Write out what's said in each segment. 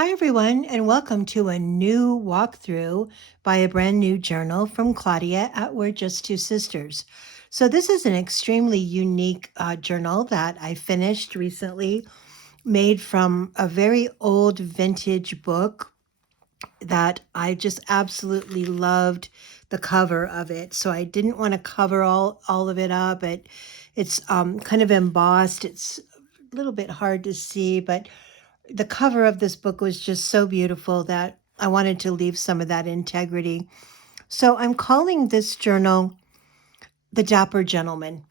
Hi, everyone, and welcome to a new walkthrough by a brand new journal from Claudia at We're Just Two Sisters. So, this is an extremely unique journal that I finished recently, made from a very old vintage book that I just absolutely loved the cover of it. So, I didn't want to cover all of it up. It's kind of embossed, it's a little bit hard to see, but the cover of this book was just so beautiful that I wanted to leave some of that integrity. So I'm calling this journal The Dapper Gentleman.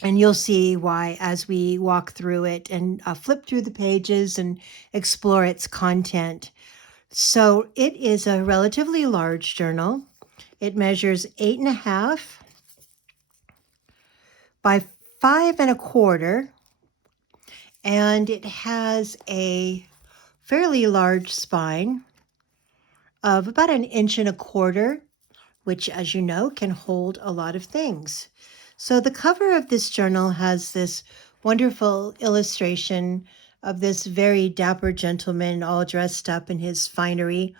And you'll see why as we walk through it and flip through the pages and explore its content. So it is a relatively large journal. It measures 8.5 by 5.25, and it has a fairly large spine of about 1.25 inches, which, as you know, can hold a lot of things. So the cover of this journal has this wonderful illustration of this very dapper gentleman all dressed up in his finery.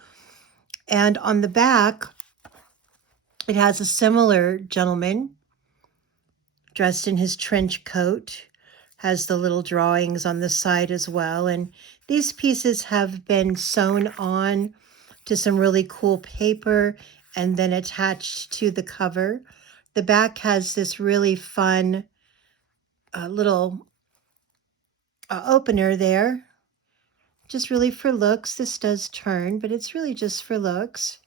And on the back, it has a similar gentleman dressed in his trench coat, has the little drawings on the side as well. And these pieces have been sewn on to some really cool paper and then attached to the cover. The back has this really fun little opener there, just really for looks. This does turn, but it's really just for looks.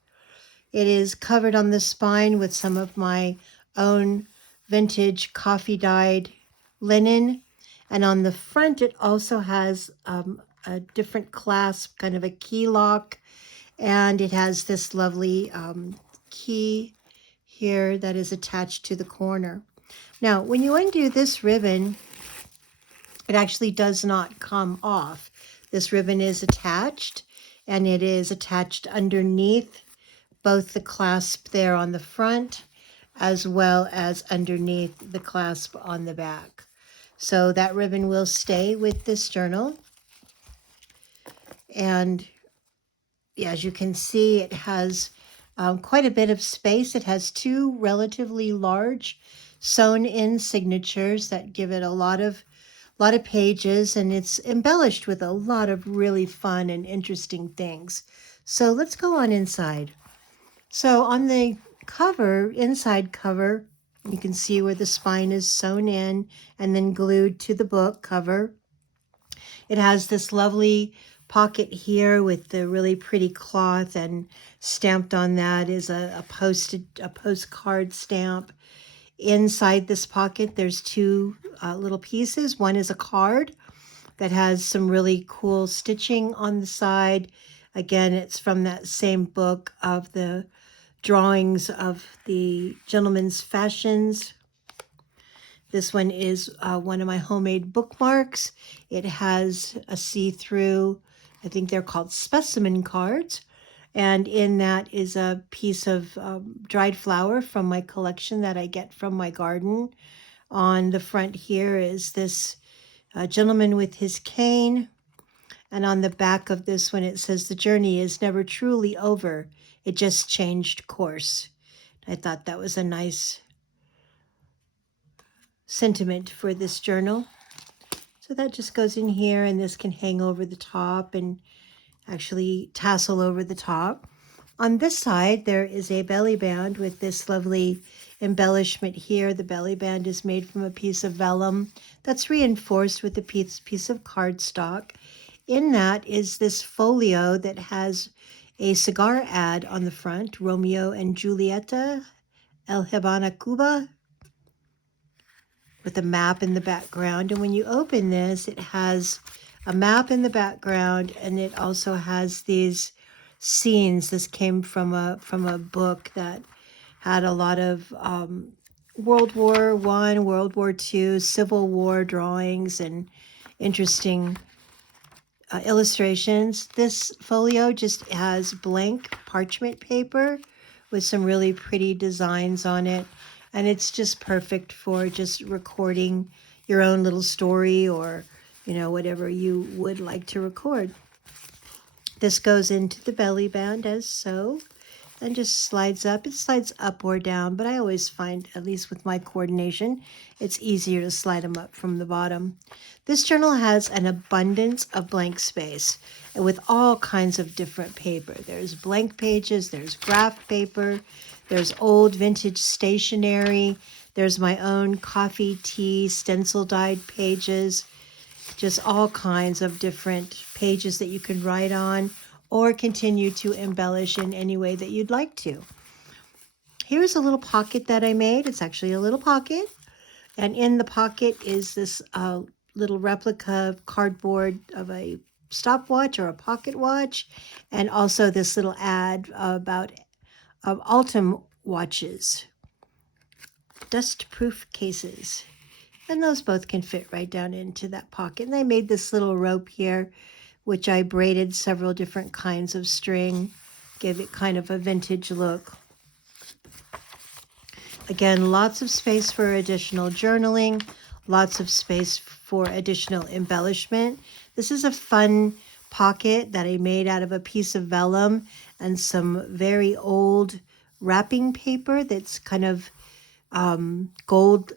It is covered on the spine with some of my own vintage coffee dyed linen. And on the front, it also has a different clasp, kind of a key lock. And it has this lovely key here that is attached to the corner. Now, when you undo this ribbon, it actually does not come off. This ribbon is attached, and it is attached underneath both the clasp there on the front as well as underneath the clasp on the back. So that ribbon will stay with this journal. And as you can see, it has quite a bit of space. It has two relatively large sewn-in signatures that give it a lot of pages, and it's embellished with a lot of really fun and interesting things. So let's go on inside. So on the cover, inside cover, you can see where the spine is sewn in and then glued to the book cover. It has this lovely pocket here with the really pretty cloth, and stamped on that is a postcard stamp. Inside this pocket, there's two little pieces. One is a card that has some really cool stitching on the side. Again, it's from that same book of the drawings of the gentleman's fashions. This one is one of my homemade bookmarks. It has a see-through, I think they're called specimen cards. And in that is a piece of dried flower from my collection that I get from my garden. On the front here is this gentleman with his cane. And on the back of this one, it says, "The journey is never truly over. It just changed course." I thought that was a nice sentiment for this journal. So that just goes in here, and this can hang over the top and actually tassel over the top. On this side, there is a belly band with this lovely embellishment here. The belly band is made from a piece of vellum that's reinforced with a piece of cardstock. In that is this folio that has a cigar ad on the front, Romeo and Julieta, El Habana, Cuba, with a map in the background. And when you open this, it has a map in the background, and it also has these scenes. This came from a book that had a lot of World War I, World War II, Civil War drawings and interesting illustrations. This folio just has blank parchment paper with some really pretty designs on it. And it's just perfect for just recording your own little story, or, whatever you would like to record. This goes into the belly band as so, and just slides up. It slides up or down, but I always find, at least with my coordination, it's easier to slide them up from the bottom. This journal has an abundance of blank space and with all kinds of different paper. There's blank pages, there's graph paper, there's old vintage stationery, there's my own coffee, tea, stencil dyed pages, just all kinds of different pages that you can write on or continue to embellish in any way that you'd like to. Here's a little pocket that I made. It's actually a little pocket. And in the pocket is this little replica cardboard of a stopwatch or a pocket watch. And also this little ad about Altum watches, dust-proof cases. And those both can fit right down into that pocket. And I made this little rope here, which I braided several different kinds of string, give it kind of a vintage look. Again, lots of space for additional journaling, lots of space for additional embellishment. This is a fun pocket that I made out of a piece of vellum and some very old wrapping paper that's kind of gold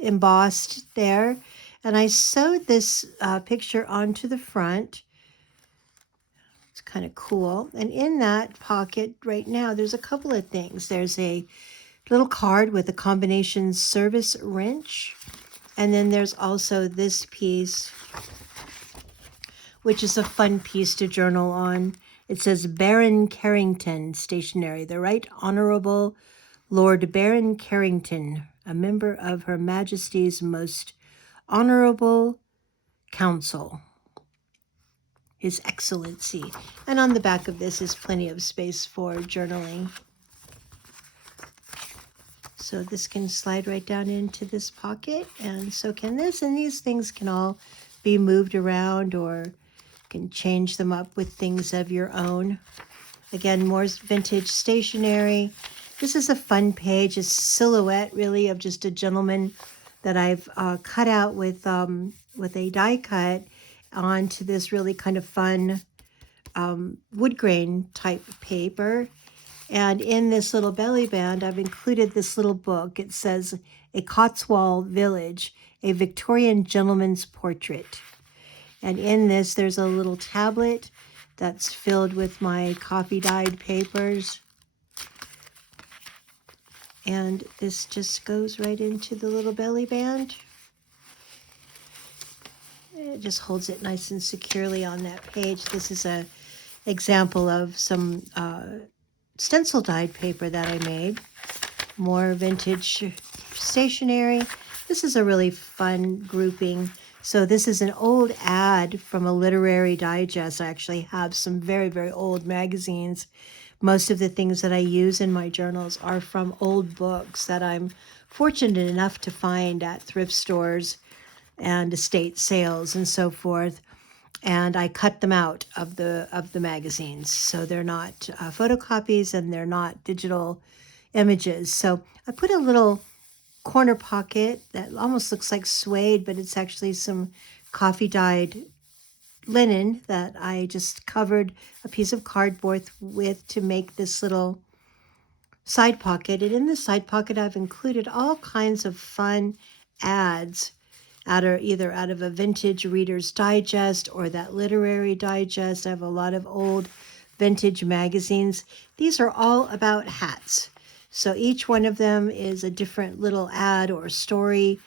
embossed there. And I sewed this picture onto the front. It's kind of cool. And in that pocket right now, there's a couple of things. There's a little card with a combination service wrench. And then there's also this piece, which is a fun piece to journal on. It says Baron Carrington Stationery, the Right Honorable Lord Baron Carrington, a member of Her Majesty's Most Honorable Council, His Excellency. And on the back of this is plenty of space for journaling. So this can slide right down into this pocket, and so can this. And these things can all be moved around, or can change them up with things of your own. Again, more vintage stationery. This is a fun page, a silhouette really of just a gentleman that I've cut out with a die cut onto this really kind of fun wood grain type paper. And in this little belly band, I've included this little book. It says A Cotswold Village, a Victorian Gentleman's Portrait. And in this, there's a little tablet that's filled with my coffee dyed papers. And this just goes right into the little belly band. It just holds it nice and securely on that page. This is an example of some stencil dyed paper that I made. More vintage stationery. This is a really fun grouping. So this is an old ad from a literary digest. I actually have some very, very old magazines. Most of the things that I use in my journals are from old books that I'm fortunate enough to find at thrift stores and estate sales and so forth. And I cut them out of the magazines, so they're not photocopies and they're not digital images. So I put a little corner pocket that almost looks like suede, but it's actually some coffee dyed linen that I just covered a piece of cardboard with to make this little side pocket. And in the side pocket, I've included all kinds of fun ads either out of a vintage Reader's Digest or that literary digest. I have a lot of old vintage magazines. These are all about hats. So each one of them is a different little ad or story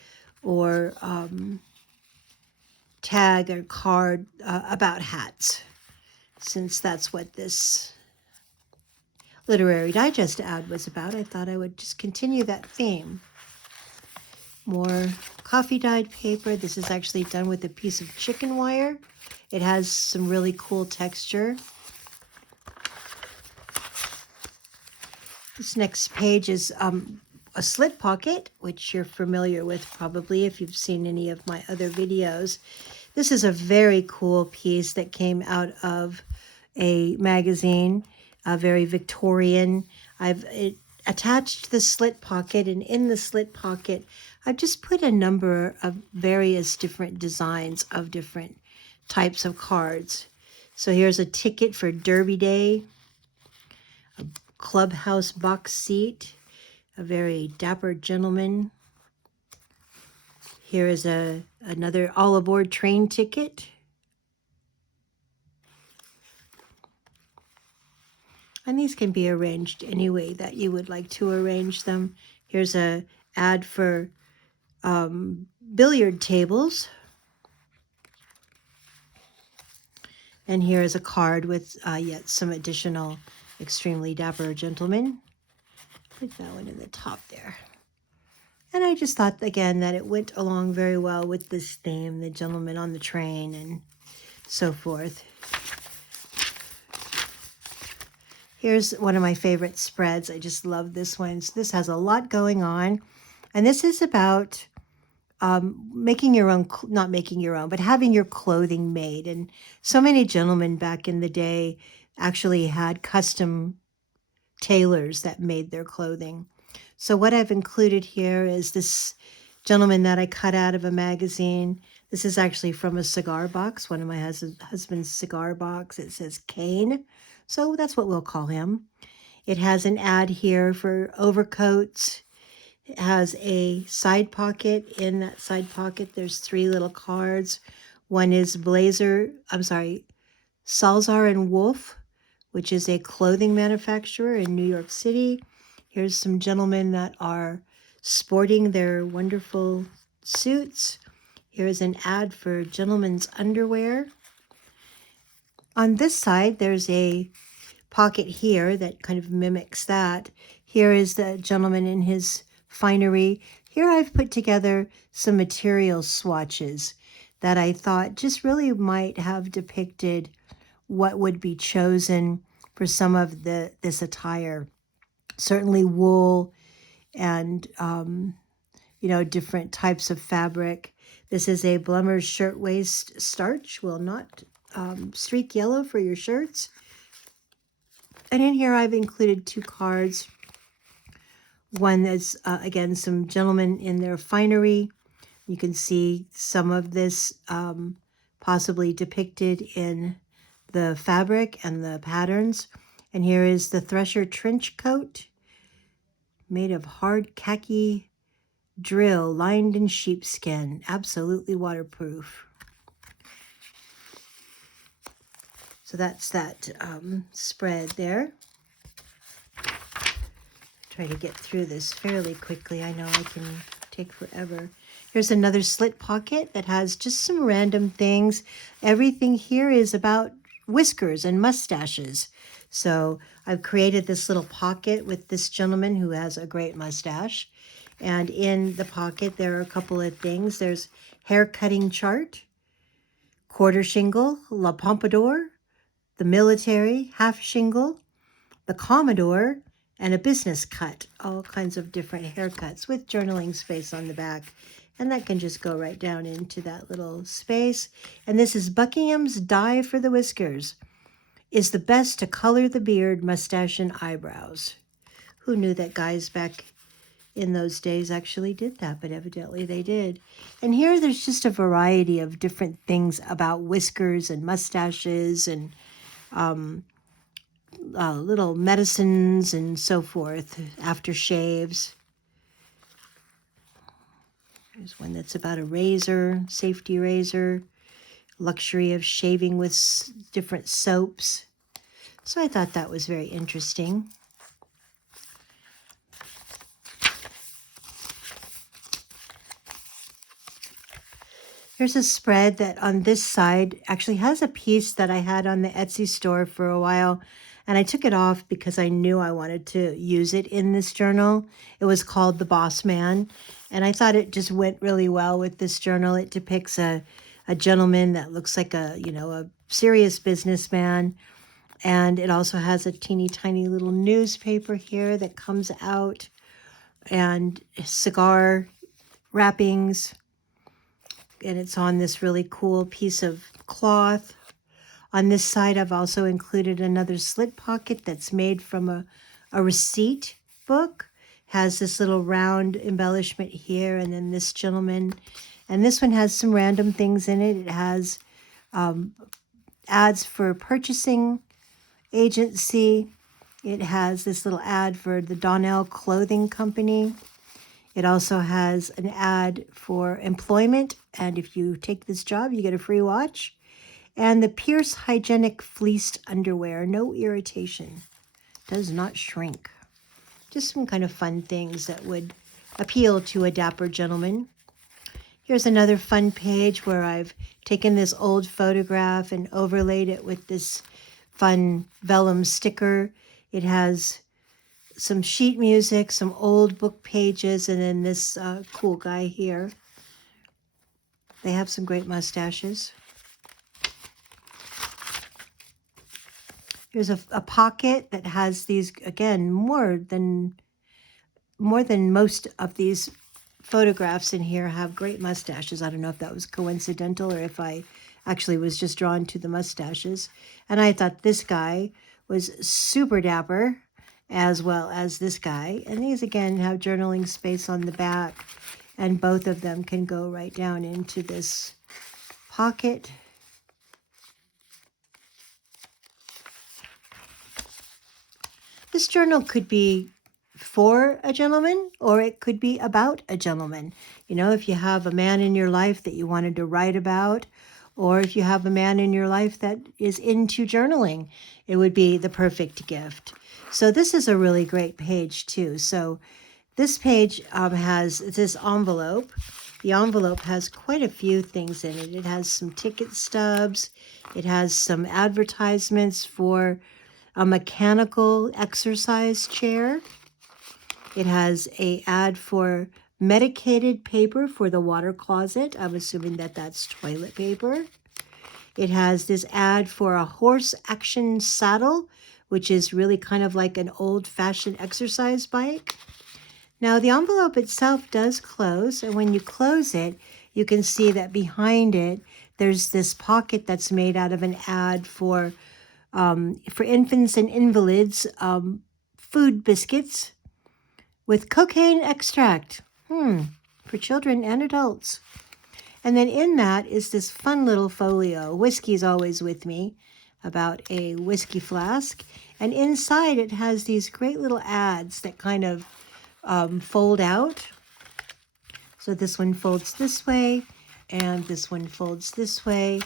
or tag or card about hats. Since that's what this literary digest ad was about, I thought I would just continue that theme. More coffee dyed paper. This is actually done with a piece of chicken wire. It has some really cool texture. This next page is a slit pocket, which you're familiar with probably if you've seen any of my other videos. This is a very cool piece that came out of a magazine, a very Victorian. It attached the slit pocket, and in the slit pocket, I've just put a number of various different designs of different types of cards. So here's a ticket for Derby Day, a clubhouse box seat, a very dapper gentleman. Here is another all aboard train ticket. And these can be arranged any way that you would like to arrange them. Here's a ad for billiard tables. And here is a card with yet some additional extremely dapper gentlemen. Put that one in the top there. And I just thought, again, that it went along very well with this theme, the gentleman on the train and so forth. Here's one of my favorite spreads. I just love this one. So this has a lot going on. And this is about making your own, not making your own, but having your clothing made. And so many gentlemen back in the day actually had custom tailors that made their clothing. So what I've included here is this gentleman that I cut out of a magazine. This is actually from a cigar box, one of my husband's cigar box. It says Kane. So that's what we'll call him. It has an ad here for overcoats. It has a side pocket. In that side pocket, there's 3 little cards. One is Salzar and Wolf, which is a clothing manufacturer in New York City. Here's some gentlemen that are sporting their wonderful suits. Here's an ad for gentlemen's underwear. On this side, there's a pocket here that kind of mimics that. Here is the gentleman in his finery. Here I've put together some material swatches that I thought just really might have depicted what would be chosen for some of this attire. Certainly wool and, different types of fabric. This is a Blummer's shirtwaist starch. Will not streak yellow for your shirts. And in here I've included 2 cards. One that's, again, some gentlemen in their finery. You can see some of this possibly depicted in the fabric and the patterns. And here is the Thresher trench coat made of hard khaki drill lined in sheepskin, absolutely waterproof. So that's that spread there. Try to get through this fairly quickly. I know I can take forever. Here's another slit pocket that has just some random things. Everything here is about whiskers and mustaches. So I've created this little pocket with this gentleman who has a great mustache. And in the pocket, there are a couple of things. There's hair cutting chart, quarter shingle, La Pompadour, the military, half shingle, the Commodore, and a business cut. All kinds of different haircuts with journaling space on the back. And that can just go right down into that little space. And this is Buckingham's Dye for the Whiskers. Is the best to color the beard, mustache, and eyebrows. Who knew that guys back in those days actually did that, but evidently they did. And here there's just a variety of different things about whiskers and mustaches and little medicines and so forth, aftershaves. There's one that's about a razor, safety razor, luxury of shaving with different soaps. So I thought that was very interesting. Here's a spread that on this side actually has a piece that I had on the Etsy store for a while, and I took it off because I knew I wanted to use it in this journal. It was called The Boss Man, and I thought it just went really well with this journal. It depicts a gentleman that looks like a serious businessman, and it also has a teeny tiny little newspaper here that comes out, and cigar wrappings. And it's on this really cool piece of cloth. On this side, I've also included another slit pocket that's made from a receipt book. Has this little round embellishment here, and then this gentleman. And this one has some random things in it. It has ads for purchasing agency. It has this little ad for the Donnell Clothing Company. It also has an ad for employment, and if you take this job, you get a free watch. And the Pierce Hygienic Fleeced Underwear, no irritation, does not shrink. Just some kind of fun things that would appeal to a dapper gentleman. Here's another fun page where I've taken this old photograph and overlaid it with this fun vellum sticker. It has some sheet music, some old book pages, and then this cool guy here. They have some great mustaches. Here's a pocket that has these, again, more than most of these photographs in here have great mustaches. I don't know if that was coincidental or if I actually was just drawn to the mustaches. And I thought this guy was super dapper, as well as this guy. And these, again, have journaling space on the back, and both of them can go right down into this pocket. This journal could be for a gentleman, or it could be about a gentleman. You know, if you have a man in your life that you wanted to write about, or if you have a man in your life that is into journaling, it would be the perfect gift. So this is a really great page too. So this page has this envelope. The envelope has quite a few things in it. It has some ticket stubs. It has some advertisements for a mechanical exercise chair. It has an ad for medicated paper for the water closet. I'm assuming that that's toilet paper. It has this ad for a horse action saddle, which is really kind of like an old-fashioned exercise bike. Now, the envelope itself does close, and when you close it, you can see that behind it, there's this pocket that's made out of an ad for infants and invalids, food biscuits with cocaine extract for children and adults. And then in that is this fun little folio. Whiskey's always with me, about a whiskey flask. And inside it has these great little ads that kind of fold out. So this one folds this way, and this one folds this way.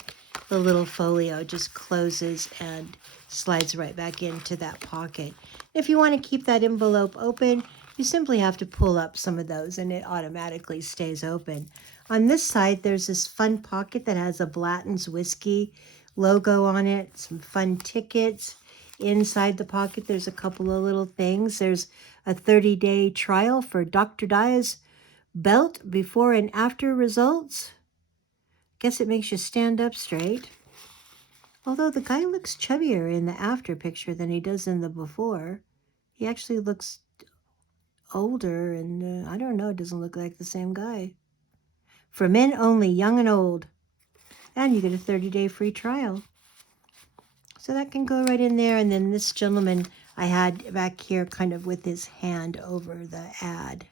The little folio just closes and slides right back into that pocket. If you want to keep that envelope open, you simply have to pull up some of those and it automatically stays open. On this side, there's this fun pocket that has a Blanton's Whiskey logo on it, some fun tickets. Inside the pocket, there's a couple of little things. There's a 30-day trial for Dr. Dye's belt before and after results. Guess it makes you stand up straight. Although the guy looks chubbier in the after picture than he does in the before. He actually looks older, and I don't know, it doesn't look like the same guy. For men only, young and old. And you get a 30-day free trial. So that can go right in there. And then this gentleman I had back here kind of with his hand over the ad.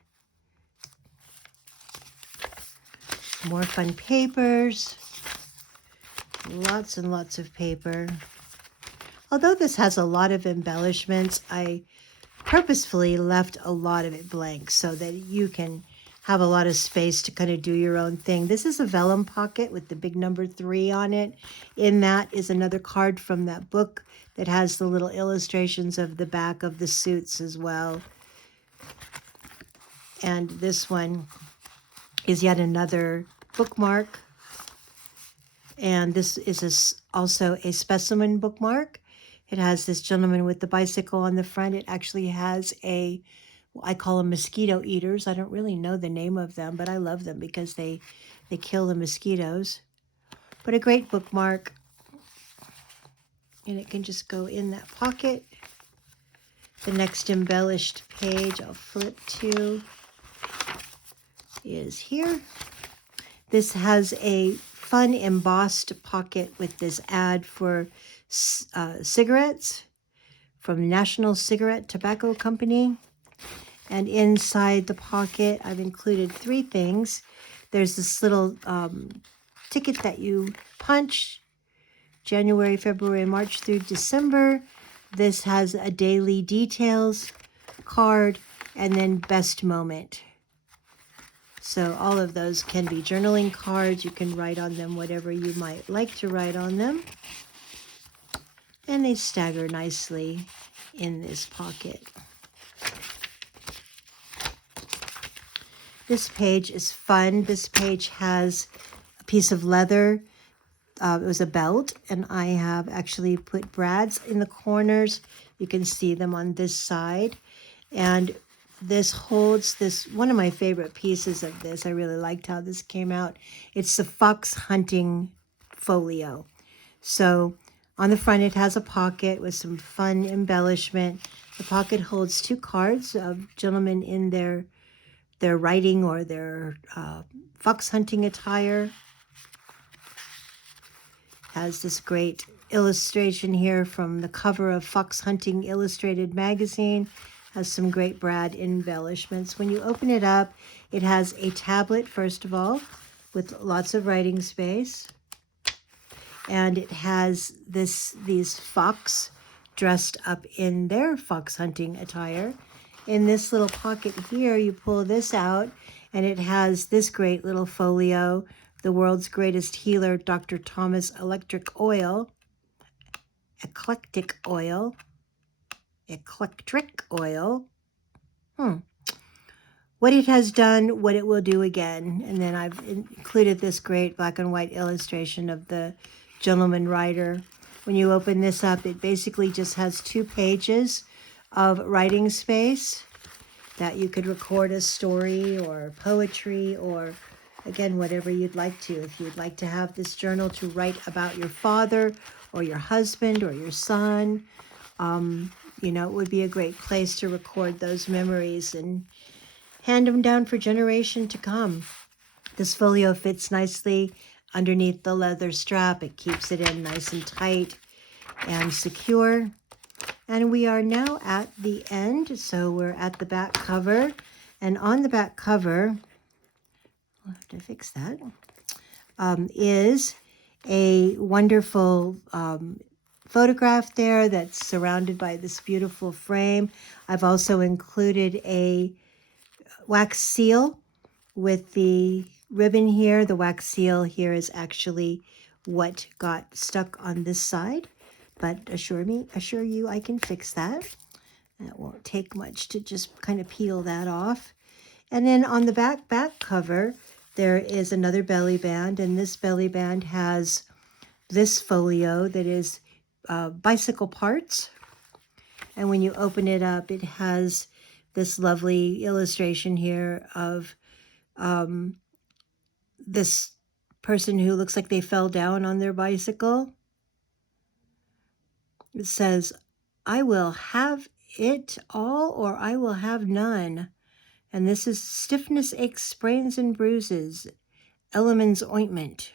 More fun papers. Lots and lots of paper. Although this has a lot of embellishments, I purposefully left a lot of it blank so that you can have a lot of space to kind of do your own thing. This is a vellum pocket with the big number 3 on it. In that is another card from that book that has the little illustrations of the back of the suits as well. And this one is yet another bookmark. And this is also a specimen bookmark. It has this gentleman with the bicycle on the front. It actually has I call them mosquito eaters. I don't really know the name of them, but I love them because they kill the mosquitoes. But a great bookmark. And it can just go in that pocket. The next embellished page I'll flip to is here. This has a fun embossed pocket with this ad for cigarettes from National Cigarette Tobacco Company. And inside the pocket, I've included 3 things. There's this little ticket that you punch January, February, March through December. This has a daily details card and then best moment. So all of those can be journaling cards. You can write on them whatever you might like to write on them. And they stagger nicely in this pocket. This page is fun. This page has a piece of leather. It was a belt, and I have actually put brads in the corners. You can see them on this side. And this holds this, one of my favorite pieces of this. I really liked how this came out. It's the fox hunting folio. So on the front, it has a pocket with some fun embellishment. The pocket holds 2 cards of gentlemen in their riding or their fox hunting attire. Has this great illustration here from the cover of Fox Hunting Illustrated magazine. Has some great brad embellishments. When you open it up, it has a tablet, first of all, with lots of writing space. And it has these fox dressed up in their fox hunting attire. In this little pocket here, you pull this out, and it has this great little folio, The World's Greatest Healer, Dr. Thomas Eclectic Oil. What it has done, what it will do again. And then I've included this great black and white illustration of the gentleman writer. When you open this up, it basically just has 2 pages of writing space that you could record a story or poetry or, again, whatever you'd like to. If you'd like to have this journal to write about your father or your husband or your son, you know, it would be a great place to record those memories and hand them down for generation to come. This folio fits nicely underneath the leather strap. It keeps it in nice and tight and secure. And we are now at the end, so we're at the back cover. And on the back cover, I'll have to fix that, is a wonderful photograph there that's surrounded by this beautiful frame. I've also included a wax seal with the ribbon here. The wax seal here is actually what got stuck on this side, but assure you I can fix that. That won't take much to just kind of peel that off. And then on the back cover, there is another belly band, and this belly band has this folio that is bicycle parts. And when you open it up, it has this lovely illustration here of this person who looks like they fell down on their bicycle. It says, "I will have it all or I will have none." And this is Stiffness, Aches, Sprains, and Bruises, Elliman's Ointment.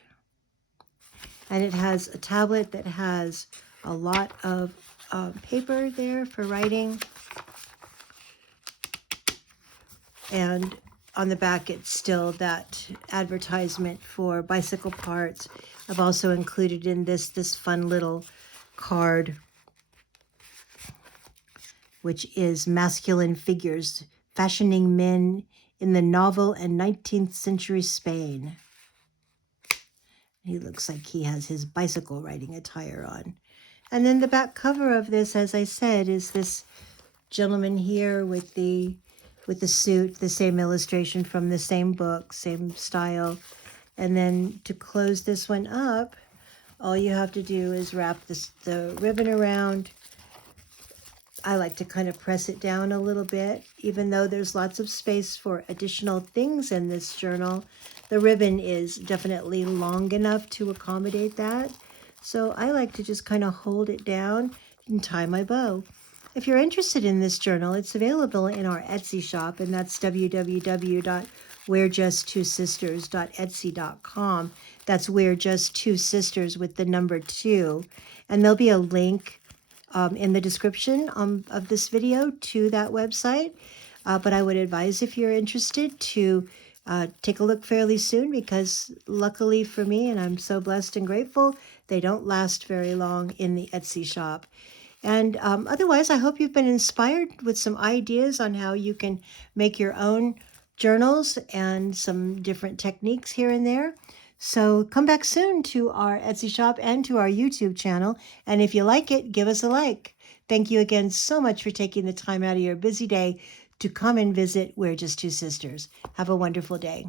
And it has a tablet that has a lot of paper there for writing. And on the back, it's still that advertisement for bicycle parts. I've also included in this fun little card, which is masculine figures fashioning men in the novel and 19th century Spain. He looks like he has his bicycle riding attire on. And then the back cover of this, as I said, is this gentleman here with the suit, the same illustration from the same book, same style. And then to close this one up, all you have to do is wrap the ribbon around. I like to kind of press it down a little bit, even though there's lots of space for additional things in this journal. The ribbon is definitely long enough to accommodate that. So I like to just kind of hold it down and tie my bow. If you're interested in this journal, it's available in our Etsy shop, and that's www.we'rejusttwosisters.etsy.com. That's We're Just Two Sisters with the number 2. And there'll be a link in the description of this video to that website. But I would advise, if you're interested, to take a look fairly soon, because luckily for me, and I'm so blessed and grateful, They don't last very long in the Etsy shop. And otherwise, I hope you've been inspired with some ideas on how you can make your own journals and some different techniques here and there. So come back soon to our Etsy shop and to our YouTube channel. And if you like it, give us a like. Thank you again so much for taking the time out of your busy day to come and visit We're Just Two Sisters. Have a wonderful day.